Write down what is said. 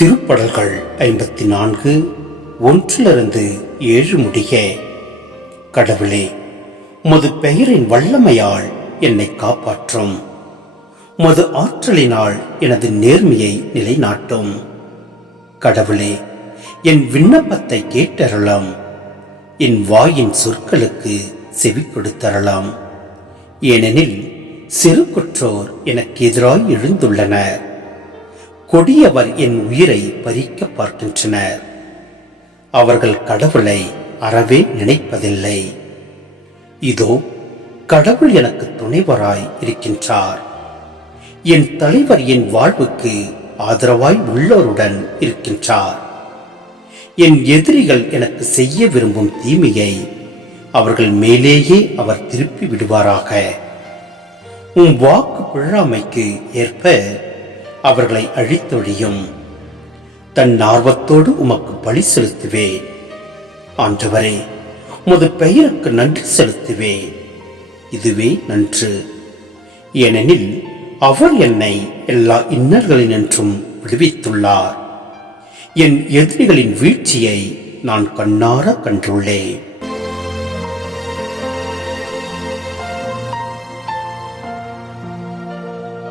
திருப்படல்கள் 54 1-7 முடிய. கடவுளே, உமது பெயரின் வல்லமையால் என்னை காப்பாற்றும். உமது ஆற்றலினால் எனது நேர்மையை நிலைநாட்டும். கடவுளே, என் விண்ணப்பத்தை கேட்டருளாம். என் வாயின் சொற்களுக்கு செவி கொடுத்தரலாம். ஏனெனில் சிறு குற்றோர் எனக்கு எதிராய் எழுந்துள்ளனர். கொடியவர் என் உயிரை பறிக்க பார்க்கின்றனர். அவர்கள் கடவுளை அறவே நினைப்பதில்லை. இதோ, கடவுள் எனக்கு துணைவராய் இருக்கின்றார். என் தலைவர் என் வாழ்வுக்கு ஆதரவாய் உள்ளோருடன் இருக்கின்றார். என் எதிரிகள் எனக்கு செய்ய விரும்பும் தீமையை அவர்கள் மேலேயே அவர் திருப்பி விடுவாராக. உம் வாக்கு பிழாமைக்கு ஏற்ப அவர்களை அழித்தொழியும். தன் ஆர்வத்தோடு உமக்கு பலி செலுத்துவேன். ஆண்டவரே, உமது பெயருக்கு நன்றி செலுத்துவேன். இதுவே நன்று. ஏனெனில் அவர் என்னை எல்லா இன்னல்களினின்றும் விடுவித்துள்ளார். என் எதிரிகளின் வீழ்ச்சியை நான் கண்ணார கண்டுள்ளேன்.